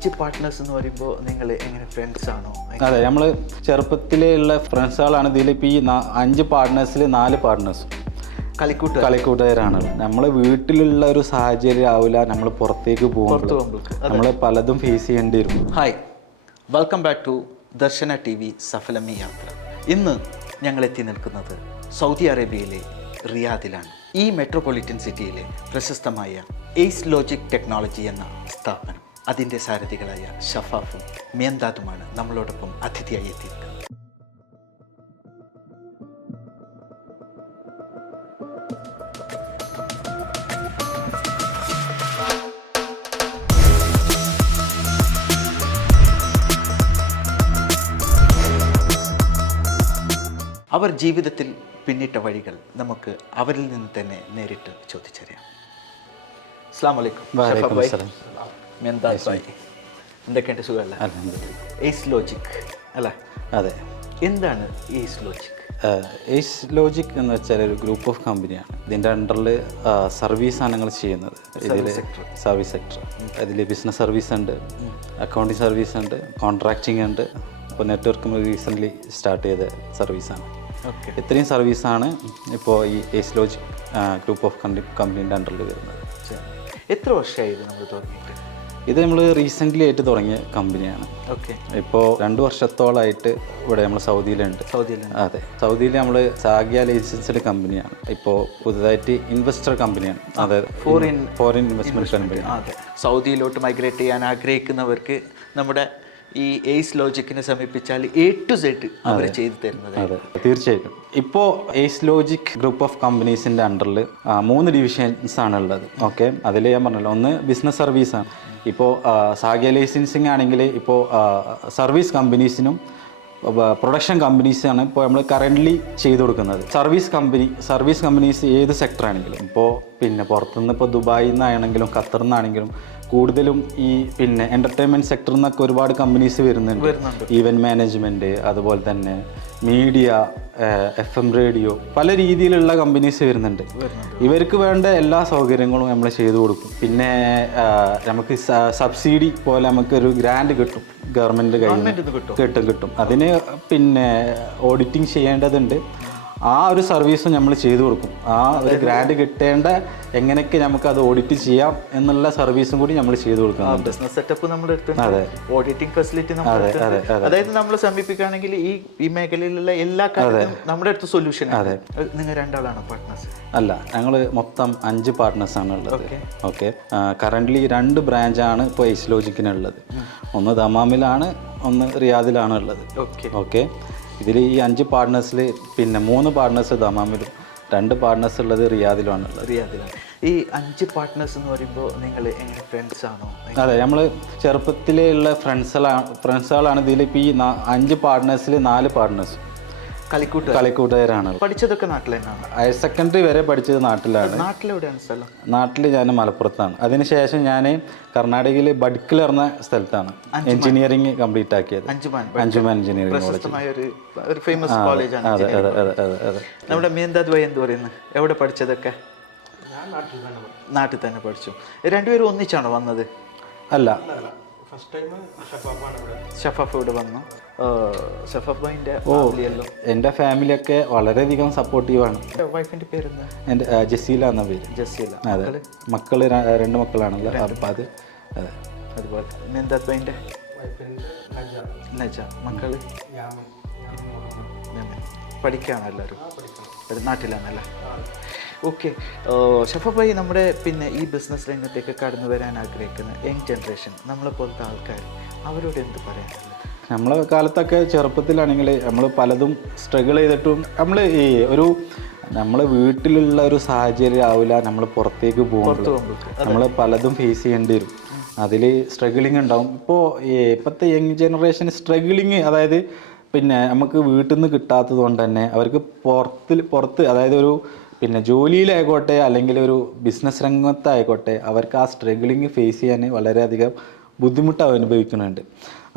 5 partners എന്ന് പറയുമ്പോൾ നിങ്ങൾ എങ്ങനെ ഫ്രണ്ട്സ് ആണോ? അതെ, നമ്മൾ ചെറുപ്പത്തിലുള്ള ഫ്രണ്ട്സുകളാണ്. ഇതിലിപ്പോൾ ഈ 5 പാർട്ട്നേഴ്സിൽ 4 പാർട്ട്നേഴ്സും കളിക്കൂട്ടുകാരാണ്. നമ്മൾ വീട്ടിലുള്ള ഒരു സാഹചര്യം ആവില്ല, നമ്മൾ പുറത്തേക്ക് പോകുമ്പോൾ നമ്മൾ പലതും ഫേസ് ചെയ്യേണ്ടി വരും. Hi, welcome back to Darshana TV Saphalamee Yathra. ഇന്ന് ഞങ്ങൾ എത്തി നിൽക്കുന്നത് സൗദി അറേബ്യയിലെ റിയാദിലാണ്. ഈ മെട്രോപൊളിറ്റൻ സിറ്റിയിലെ പ്രശസ്തമായ എയ്സ് ലോജിക് ടെക്നോളജി എന്ന സ്ഥാപനം, അതിൻ്റെ സാരഥികളായ ഷഫാഫും മേന്താദുമാണ് നമ്മളോടൊപ്പം അതിഥിയായി എത്തിയിരിക്കുന്നത്. അവർ ജീവിതത്തിൽ പിന്നിട്ട വഴികൾ നമുക്ക് അവരിൽ നിന്ന് തന്നെ നേരിട്ട് ചോദിച്ചറിയാം. അസ്സലാമു അലൈക്കും. എന്തൊക്കെയുണ്ട്, സുഖമല്ല? എയ്സ് ലോജിക് അല്ലേ? അതെ. എന്താണ് എയ്സ് ലോജിക്? എയ്സ് ലോജിക് എന്ന് വെച്ചാൽ ഒരു ഗ്രൂപ്പ് ഓഫ് കമ്പനിയാണ്. ഇതിൻ്റെ അണ്ടറിൽ സർവീസാണ് ഞങ്ങൾ ചെയ്യുന്നത്. ഇതിൽ സർവീസ് സെക്ടർ, അതിൽ ബിസിനസ് സർവീസ് ഉണ്ട്, അക്കൗണ്ടിങ് സർവീസ് ഉണ്ട്, കോൺട്രാക്റ്റിംഗ് ഉണ്ട്. ഇപ്പോൾ നെറ്റ്വർക്ക് റീസെൻ്റ്ലി സ്റ്റാർട്ട് ചെയ്ത സർവീസാണ്. ഇത്രയും സർവീസാണ് ഇപ്പോൾ ഈ എയ്സ് ലോജിക് ഗ്രൂപ്പ് ഓഫ് കമ്പനീൻ്റെ അണ്ടറിൽ വരുന്നത്. എത്ര വർഷമായി നമ്മൾ തുടങ്ങിയിട്ട്? ഇത് നമ്മൾ റീസെൻ്റ്ലി ആയിട്ട് തുടങ്ങിയ കമ്പനിയാണ്. ഇപ്പോൾ 2 വർഷത്തോളമായിട്ട് ഇവിടെ നമ്മൾ സൗദിയിലുണ്ട്. അതെ, സൗദിയിൽ നമ്മൾ സാഗിയ ലൈസൻസ്ഡ് കമ്പനിയാണ്. ഇപ്പോൾ പുതുതായിട്ട് ഇൻവെസ്റ്റർ കമ്പനിയാണ്. അതായത് ഫോറിൻ ഇൻവെസ്റ്റ്മെൻറ്റ് കമ്പനി. അതെ, സൗദിയിലോട്ട് മൈഗ്രേറ്റ് ചെയ്യാൻ ആഗ്രഹിക്കുന്നവർക്ക് നമ്മുടെ ഈ എയ്സ് ലോജിക്കിനെ സമീപിച്ചാൽ A to Z അവർ ചെയ്തു തരുന്നത്. അതെ, തീർച്ചയായിട്ടും. ഇപ്പോൾ എയ്സ് ലോജിക് ഗ്രൂപ്പ് ഓഫ് കമ്പനീസിൻ്റെ അണ്ടറിൽ 3 ഡിവിഷൻസ് ആണ് ഉള്ളത്. ഓക്കെ, അതിൽ ഞാൻ പറഞ്ഞല്ലോ, ഒന്ന് ബിസിനസ് സർവീസാണ്. ഇപ്പോൾ സാഗിയ ലൈസൻസിങ് ആണെങ്കിൽ ഇപ്പോൾ സർവീസ് കമ്പനീസിനും പ്രൊഡക്ഷൻ കമ്പനീസാണ് ഇപ്പോൾ നമ്മൾ കറൻ്റ്ലി ചെയ്തു കൊടുക്കുന്നത്. സർവീസ് കമ്പനീസ് ഏത് സെക്ടറാണെങ്കിലും, ഇപ്പോൾ പിന്നെ പുറത്തുനിന്ന് ഇപ്പോൾ ദുബായിൽ നിന്നാണെങ്കിലും ഖത്തറിൽ നിന്നാണെങ്കിലും കൂടുതലും ഈ പിന്നെ എൻ്റർടൈൻമെൻറ്റ് സെക്ടറിൽ നിന്നൊക്കെ ഒരുപാട് കമ്പനീസ് വരുന്നുണ്ട്. ഈവൻറ്റ് മാനേജ്മെൻറ്റ്, അതുപോലെ തന്നെ മീഡിയ, FM റേഡിയോ, പല രീതിയിലുള്ള കമ്പനീസ് വരുന്നുണ്ട്. ഇവർക്ക് വേണ്ട എല്ലാ സൗകര്യങ്ങളും നമ്മൾ ചെയ്തു കൊടുക്കും. പിന്നെ നമുക്ക് സബ്സിഡി പോലെ നമുക്കൊരു ഗ്രാൻഡ് കിട്ടും, ഗവൺമെൻറ് കയ്യിൽ നിന്ന് കിട്ടും. അതിന് പിന്നെ ഓഡിറ്റിംഗ് ചെയ്യേണ്ടതുണ്ട്. ആ ഒരു സർവീസും നമ്മൾ ചെയ്തു കൊടുക്കും. ആ ഒരു ഗ്രാൻഡ് കിട്ടേണ്ട എങ്ങനെയൊക്കെ നമുക്ക് അത് ഓഡിറ്റ് ചെയ്യാം എന്നുള്ള സർവീസും കൂടി നമ്മൾ ചെയ്തു കൊടുക്കണം. ബിസിനസ് സെറ്റപ്പ് നമ്മുടെ അടുത്ത്, ഓഡിറ്റിംഗ് ഫെസിലിറ്റി നമ്മുടെ അടുത്ത്. അതായത് നമ്മൾ സമീപിക്കുകയാണെങ്കിൽ ഈ മേഖലയിലുള്ള എല്ലാ കാര്യങ്ങളും നമ്മുടെ അടുത്ത് സൊല്യൂഷൻ. അതെ. നിങ്ങൾ 2 പാർട്ട്നേഴ്സ്? അല്ല, ഞങ്ങൾ മൊത്തം 5 പാർട്ട്നേഴ്സാണ് ഉള്ളത്. ഓക്കെ, കറൻ്റ്ലി 2 ബ്രാഞ്ചാണ് ഇപ്പോൾ എയ്സ് ലോജിക്കിനുള്ളത്. ഒന്ന് ദമാമിലാണ്, ഒന്ന് റിയാദിലാണ് ഉള്ളത്. ഓക്കെ, ഇതിൽ ഈ 5 പാർട്ട്നേഴ്സിൽ പിന്നെ 3 പാർട്ട്നേഴ്സ് ദമാമിലും 2 പാർട്ട്നേഴ്സ് ഉള്ളത് റിയാദിലാണ്. ഈ 5 പാർട്ട്നേഴ്സ് എന്ന് പറയുമ്പോൾ നിങ്ങൾ എങ്ങനെ ഫ്രണ്ട്സ് ആണോ? അതെ, നമ്മൾ ചെറുപ്പത്തിലുള്ള ഫ്രണ്ട്സുകളാണ്. ഇതിലിപ്പോൾ ഈ 5 പാർട്ട്നേഴ്സിൽ 4 പാർട്ട്നേഴ്സും കളിക്കൂട്ടുകാരാണ്. പഠിച്ചതൊക്കെ നാട്ടിൽ തന്നെയാണ്? ഹയർ സെക്കൻഡറി വരെ പഠിച്ചത് നാട്ടിലാണ്. നാട്ടിലെവിടെയാണ് സ്ഥലം? നാട്ടിൽ ഞാൻ മലപ്പുറത്താണ്. അതിനുശേഷം ഞാൻ കർണാടകയിൽ ബഡ്കിൽ പറഞ്ഞ സ്ഥലത്താണ് എഞ്ചിനീയറിംഗ് കംപ്ലീറ്റ് ആക്കിയത്. അഞ്ചുമാൻ എഞ്ചിനീയറിംഗ് കോളേജ്. അതെ അതെ അതെ അതെ. നമ്മുടെ മേന്താദ് ഭായി എന്ത് പറയുന്നത്? എവിടെ പഠിച്ചതൊക്കെ? നാട്ടിൽ തന്നെ പഠിച്ചു. 2 പേരും ഒന്നിച്ചാണോ വന്നത്? അല്ല, ഷഫാഫ് ഇവിടെ വന്നു. എൻ്റെ ഫാമിലിയൊക്കെ വളരെയധികം സപ്പോർട്ടീവാണ്. വൈഫിൻ്റെ പേരെന്താ? എൻ്റെ ജസീല എന്ന പേര്. ജസീല. അതെ, മക്കള് 2 മക്കളാണല്ലോ. അപ്പം അത് അതെ. അതുപോലെ മേന്താദ് ഭായിൻ്റെ നജ. മക്കള് പഠിക്കുകയാണോ എല്ലാവരും? നാട്ടിലാണല്ലേ? ഓക്കെ. ഷഫാഫ് ഭായി, നമ്മുടെ പിന്നെ ഈ ബിസിനസ് രംഗത്തേക്ക് കടന്നു വരാൻ ആഗ്രഹിക്കുന്ന യങ് ജനറേഷൻ, നമ്മളെ പോലത്തെ ആൾക്കാർ, അവരോട് എന്ത് പറയാനുള്ളത്? നമ്മളെ കാലത്തൊക്കെ ചെറുപ്പത്തിലാണെങ്കിൽ നമ്മൾ പലതും സ്ട്രഗിൾ ചെയ്തിട്ടും നമ്മളെ വീട്ടിലുള്ള ഒരു സാഹചര്യം ആവില്ല, നമ്മൾ പുറത്തേക്ക് പോകുമ്പോൾ നമ്മൾ പലതും ഫേസ് ചെയ്യേണ്ടി വരും. അതിൽ സ്ട്രഗിളിങ് ഉണ്ടാവും. ഇപ്പോഴത്തെ യങ് ജനറേഷൻ സ്ട്രഗിളിങ്, അതായത് പിന്നെ നമുക്ക് വീട്ടിൽ നിന്ന് കിട്ടാത്തത് കൊണ്ട് തന്നെ അവർക്ക് പുറത്ത് അതായത് ഒരു പിന്നെ ജോലിയിലായിക്കോട്ടെ അല്ലെങ്കിൽ ഒരു ബിസിനസ് രംഗത്തായിക്കോട്ടെ അവർക്ക് ആ സ്ട്രഗിളിങ് ഫേസ് ചെയ്യാൻ വളരെയധികം ബുദ്ധിമുട്ട് അനുഭവിക്കുന്നുണ്ട്.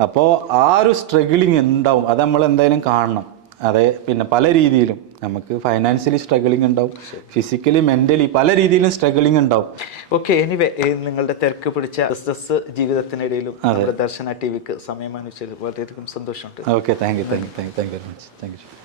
അപ്പോൾ ആ ഒരു സ്ട്രഗിളിങ് ഉണ്ടാവും, അത് നമ്മൾ എന്തായാലും കാണണം. അതെ, പിന്നെ പല രീതിയിലും നമുക്ക് ഫൈനാൻഷ്യലി സ്ട്രഗിളിങ് ഉണ്ടാവും, ഫിസിക്കലി മെൻ്റലി പല രീതിയിലും സ്ട്രഗിളിങ് ഉണ്ടാവും. ഓക്കെ, എനിവേ നിങ്ങളുടെ തിരക്ക് പിടിച്ച ബിസിനസ് ജീവിതത്തിനിടയിലും നമ്മുടെ ദർശന ടി വിക്ക് സമയം അനുവദിച്ചതിൽ വളരെയധികം സന്തോഷമുണ്ട്. Okay, thank you very much. Thank you.